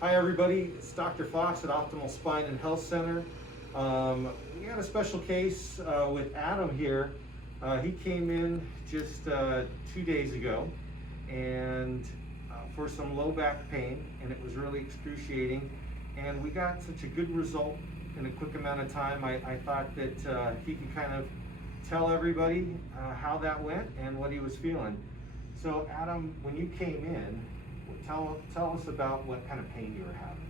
Hi everybody, it's Dr. Fox at Optimal Spine and Health Center. We got a special case with Adam here. He came in just 2 days ago and for some low back pain, and it was really excruciating, and we got such a good result in a quick amount of time. I thought that he could kind of tell everybody how that went and what he was feeling. So Adam, when you came in, tell us about what kind of pain you were having.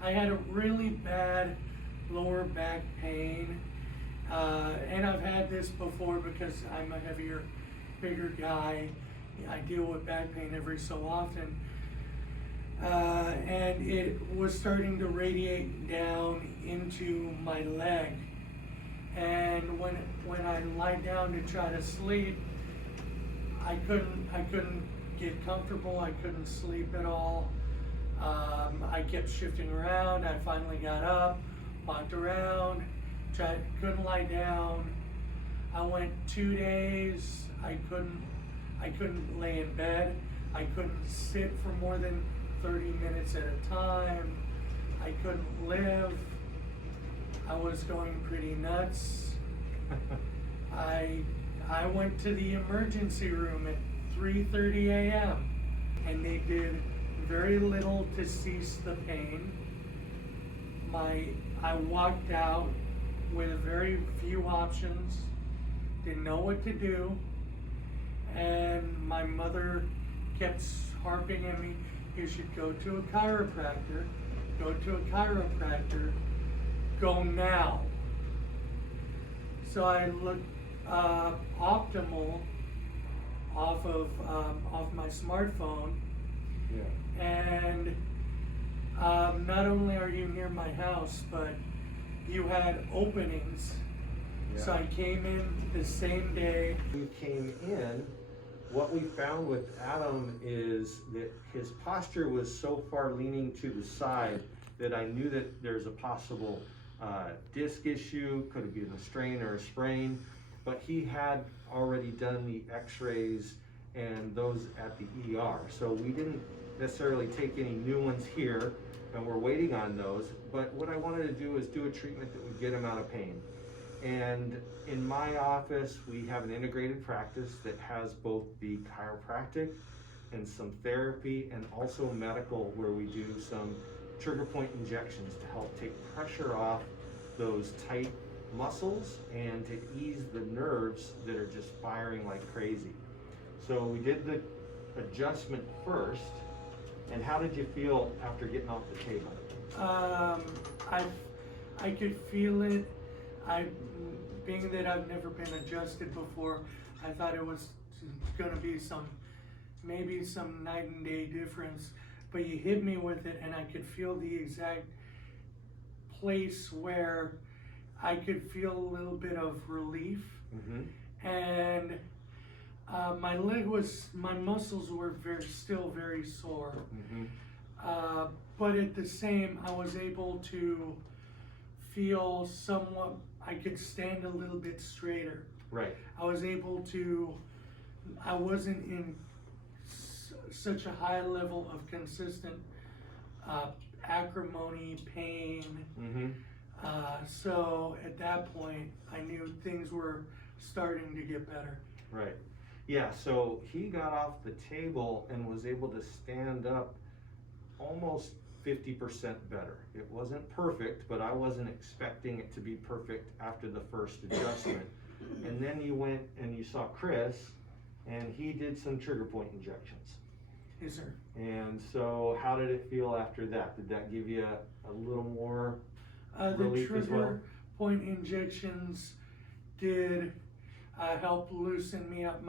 I had a really bad lower back pain, and I've had this before because I'm a heavier, bigger guy. I deal with back pain every so often, and it was starting to radiate down into my leg. And when I lie down to try to sleep, I couldn't get comfortable. I couldn't sleep at all. I kept shifting around. I finally got up, walked around, couldn't lie down. I went 2 days. I couldn't lay in bed. I couldn't sit for more than 30 minutes at a time. I couldn't live. I was going pretty nuts. I went to the emergency room at 3:30 a.m. and they did very little to cease the pain. I walked out with very few options, didn't know what to do, and my mother kept harping at me, you should go to a chiropractor, go to a chiropractor, go now. So I looked Optimal off my smartphone, Yeah. and not only are you near my house, but you had openings. Yeah. So I came in the same day. We came in, what we found with Adam is that his posture was so far leaning to the side that I knew that there's a possible disc issue, could have been a strain or a sprain, but he had already done the x-rays and those at the ER. So we didn't necessarily take any new ones here, and we're waiting on those. But what I wanted to do is do a treatment that would get him out of pain. And in my office, we have an integrated practice that has both the chiropractic and some therapy and also medical, where we do some trigger point injections to help take pressure off those tight muscles and to ease the nerves that are just firing like crazy. So we did the adjustment first. And how did you feel after getting off the table? I could feel it. Being that I've never been adjusted before, I thought it was going to be maybe some night and day difference. But you hit me with it, and I could feel the exact place where I could feel a little bit of relief. Mm-hmm. And my muscles were still very sore. Mm-hmm. But at the same, I was able to feel somewhat, I could stand a little bit straighter. Right. I wasn't in such a high level of consistent acrimony, pain. Mm-hmm. So at that point, I knew things were starting to get better. Right. Yeah, so he got off the table and was able to stand up almost 50% better. It wasn't perfect, but I wasn't expecting it to be perfect after the first adjustment. And then you went and you saw Chris, and he did some trigger point injections. Yes, sir. And so how did it feel after that? Did that give you a little more relief as well? The trigger point injections did help loosen me up.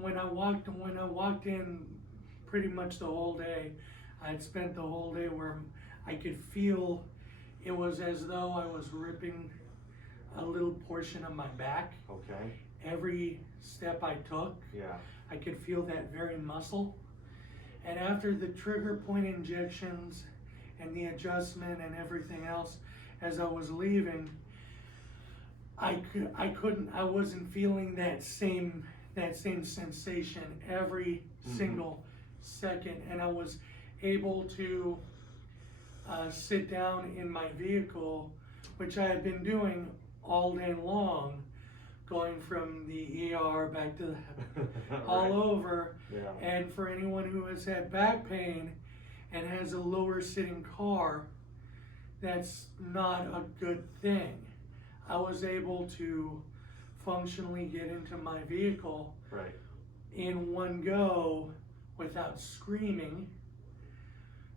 When I walked in, pretty much the whole day, I'd spent the whole day where I could feel it was as though I was ripping a little portion of my back. Okay. Every step I took, yeah, I could feel that very muscle. And after the trigger point injections and the adjustment and everything else, as I was leaving, I wasn't feeling that same sensation every single second, and I was able to sit down in my vehicle, which I had been doing all day long, going from the ER back to all Right. over. Yeah. And for anyone who has had back pain and has a lower sitting car, that's not a good thing. I was able to functionally get into my vehicle Right. in one go without screaming,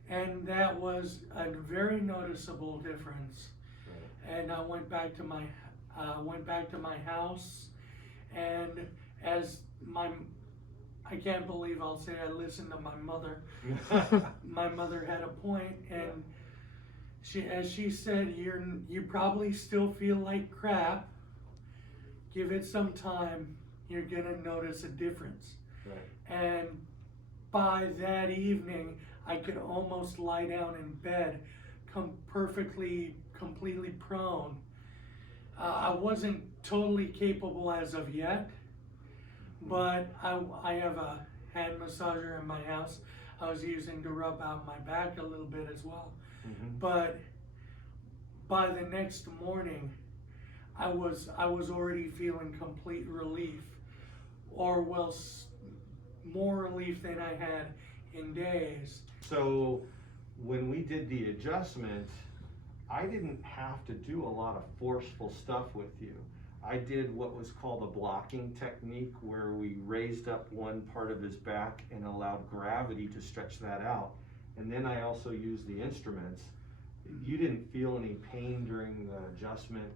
and that was a very noticeable difference. Right. And I went back to my house, and as I can't believe I'll say I listened to my mother. My mother had a point, and as she said, you probably still feel like crap. Give it some time, you're gonna notice a difference. Right. And by that evening, I could almost lie down in bed, completely prone. I wasn't totally capable as of yet, but I have a hand massager in my house I was using to rub out my back a little bit as well. Mm-hmm. But by the next morning, I was already feeling complete relief, or more relief than I had in days. So when we did the adjustment, I didn't have to do a lot of forceful stuff with you. I did what was called a blocking technique, where we raised up one part of his back and allowed gravity to stretch that out. And then I also used the instruments. You didn't feel any pain during the adjustment,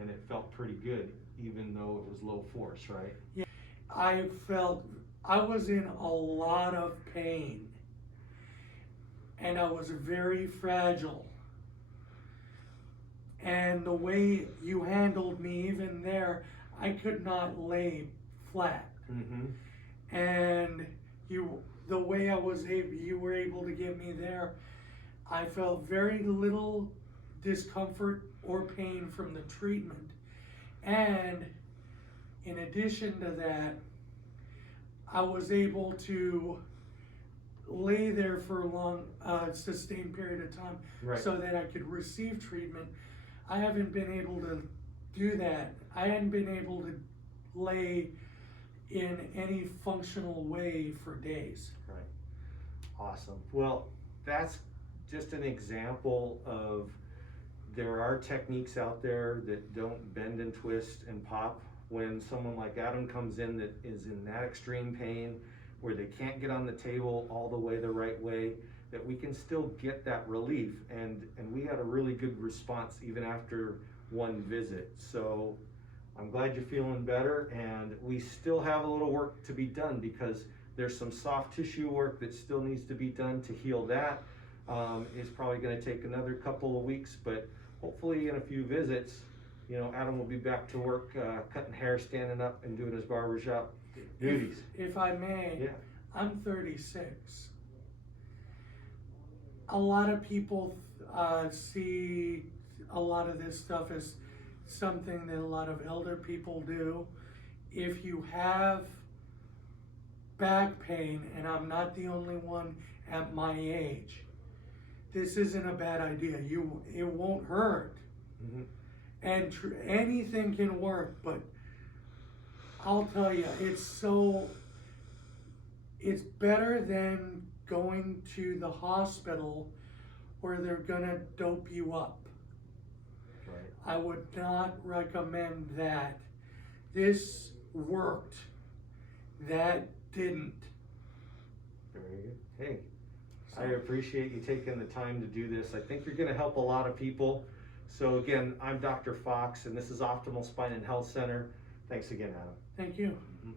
and it felt pretty good, even though it was low force, right? Yeah, I was in a lot of pain, and I was very fragile. And the way you handled me, even there, I could not lay flat. Mm-hmm. And the way you were able to get me there, I felt very little discomfort or pain from the treatment. And in addition to that, I was able to lay there for a long, sustained period of time, Right. so that I could receive treatment. I haven't been able to do that. I hadn't been able to lay in any functional way for days. Right. Awesome. Well, that's just an example of, there are techniques out there that don't bend and twist and pop. When someone like Adam comes in that is in that extreme pain, where they can't get on the table all the way the right way, that we can still get that relief. And we had a really good response even after one visit. So I'm glad you're feeling better, and we still have a little work to be done, because there's some soft tissue work that still needs to be done to heal that. It's probably going to take another couple of weeks, but hopefully in a few visits, Adam will be back to work, cutting hair, standing up, and doing his barbershop duties. If I may, Yeah. I'm 36. A lot of people see a lot of this stuff as something that a lot of elder people do. If you have back pain, and I'm not the only one at my age, this isn't a bad idea. It won't hurt. Mm-hmm. And anything can work, but I'll tell you, it's better than going to the hospital where they're gonna dope you up. Right. I would not recommend that. This worked. That didn't. Very good. Hey, I appreciate you taking the time to do this. I think you're going to help a lot of people. So again, I'm Dr. Fox, and this is Optimal Spine and Health Center. Thanks again, Adam. Thank you. Mm-hmm.